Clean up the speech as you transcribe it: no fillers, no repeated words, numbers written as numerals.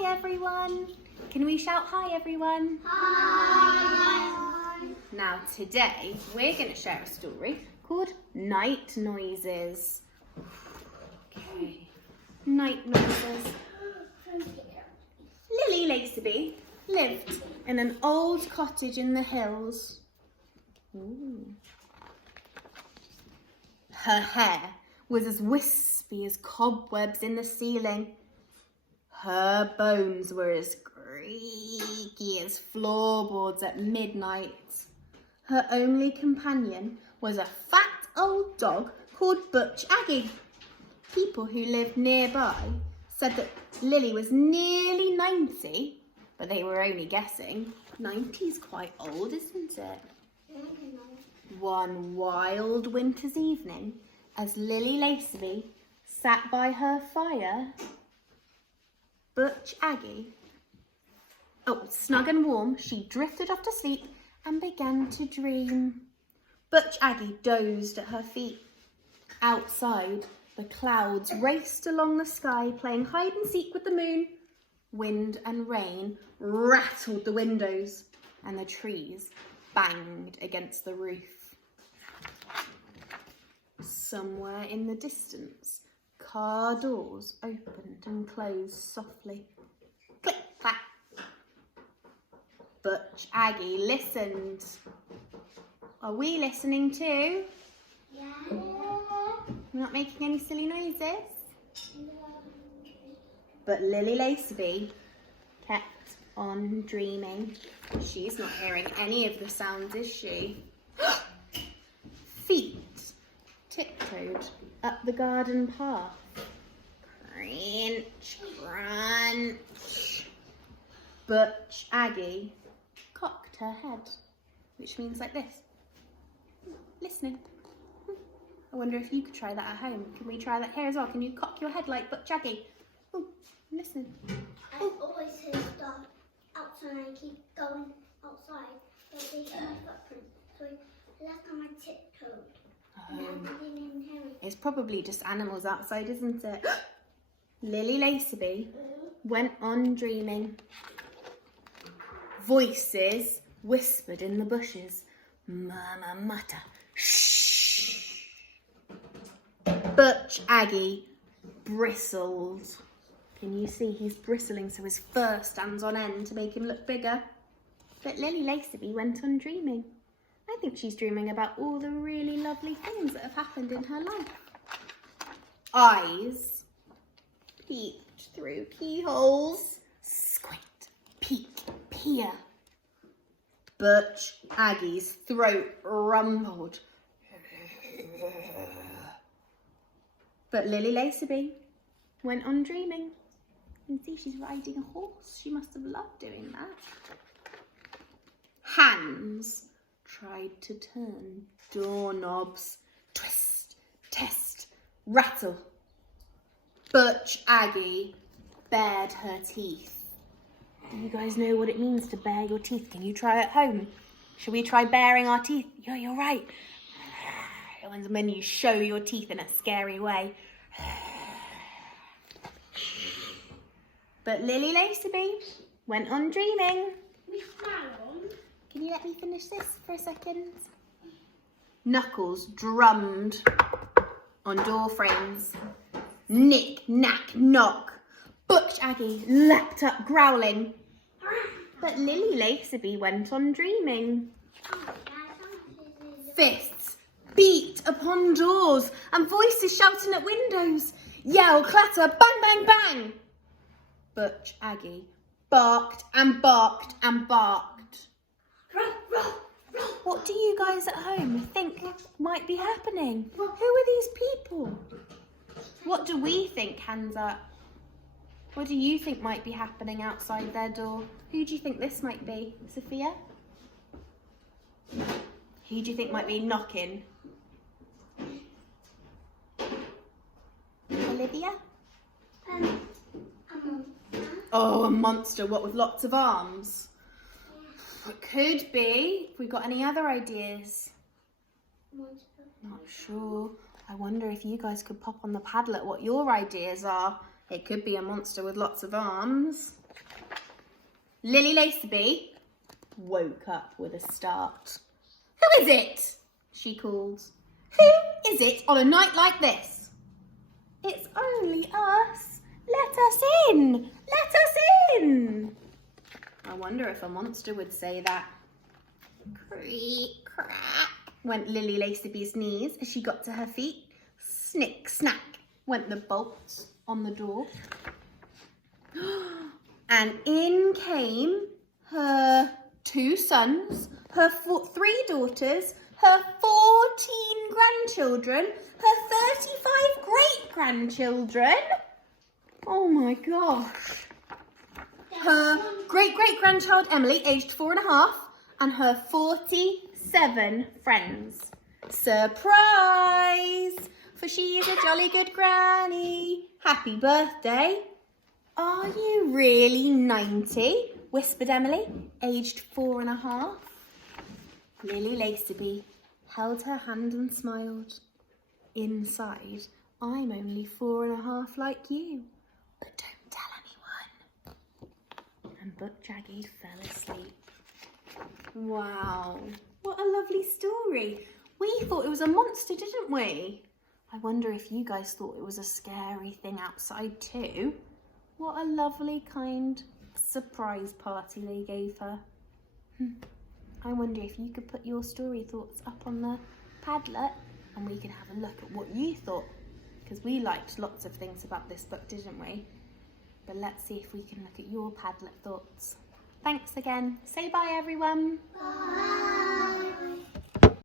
Hi everyone. Can we shout hi everyone? Hi. Now today we're going to share a story called Night Noises. Okay, night noises. Lily Lacerby lived in an old cottage in the hills. Ooh. Her hair was as wispy as cobwebs in the ceiling. Her bones were as creaky as floorboards at midnight. Her only companion was a fat old dog called Butch Aggie. People who lived nearby said that Lily was nearly 90, but they were only guessing. 90's quite old, isn't it? One wild winter's evening, as Lily Lacerby sat by her fire, Butch Aggie, snug and warm, she drifted off to sleep and began to dream. Butch Aggie dozed at her feet. Outside, the clouds raced along the sky, playing hide and seek with the moon. Wind and rain rattled the windows, and the trees banged against the roof. Somewhere in the distance, car doors opened and closed softly. Click, clack. Butch Aggie listened. Are we listening too? Yeah. We're not making any silly noises? But Lily Lacerby kept on dreaming. She's not hearing any of the sounds, is she? Feet tiptoed up the garden path. Crunch, crunch. Butch Aggie cocked her head, which means like this. Listening. I wonder if you could try that at home. Can we try that here as well? Can you cock your head like Butch Aggie? Oh, listen. I always hear stuff outside and I keep going outside, but they see my footprint. So last time I tiptoed. It's probably just animals outside, isn't it? Lily Lacerby went on dreaming. Voices whispered in the bushes. Murmur, mutter, shh. Butch Aggie bristled. Can you see he's bristling so his fur stands on end to make him look bigger? But Lily Lacerby went on dreaming. I think she's dreaming about all the really lovely things that have happened in her life. Eyes peeked through keyholes. Squint, peek, peer. Butch Aggie's throat rumbled. But Lily Lacerby went on dreaming. You can see she's riding a horse. She must have loved doing that. Hands tried to turn doorknobs. Twist, test, rattle. Butch Aggie bared her teeth. Do you guys know what it means to bare your teeth? Can you try at home? Shall we try baring our teeth? Yeah, you're right. And when you show your teeth in a scary way. But Lily Lacerby went on dreaming. Can you let me finish this for a second? Knuckles drummed on door frames. Nick, knack, knock. Butch Aggie leapt up growling. But Lily Lacerby went on dreaming. Fists beat upon doors and voices shouting at windows. Yell, clatter, bang, bang, bang. Butch Aggie barked and barked and barked. What do you guys at home think might be happening? Who are these people? What do we think, hands up? What do you think might be happening outside their door? Who do you think this might be? Sophia? Who do you think might be knocking? Olivia? Oh, a monster, what, with lots of arms? It could be. Have we got any other ideas? Not sure. I wonder if you guys could pop on the Padlet what your ideas are. It could be a monster with lots of arms. Lily Lacerby woke up with a start. "Who is it?" she called. "Who is it on a night like this?" "It's only us. Let us in. Let us in." I wonder if a monster would say that. Creak, crack, went Lily Lacerby's knees as she got to her feet. Snick, snack, went the bolts on the door. And in came her 2 sons, her 3 daughters, her 14 grandchildren, her 35 great-grandchildren. Oh my gosh. Her great-great-grandchild Emily, aged 4.5, and her 47 friends. Surprise! For she's a jolly good granny. Happy birthday. "Are you really 90? Whispered Emily, aged 4.5. Lily Lacerby held her hand and smiled. "Inside, I'm only 4.5 like you, but don't tell anyone." And Butch Aggie fell asleep. Wow, what a lovely story. We thought it was a monster, didn't we? I wonder if you guys thought it was a scary thing outside too. What a lovely, kind surprise party they gave her. I wonder if you could put your story thoughts up on the Padlet and we can have a look at what you thought, because we liked lots of things about this book, didn't we? But let's see if we can look at your Padlet thoughts. Thanks again. Say bye, everyone. Bye.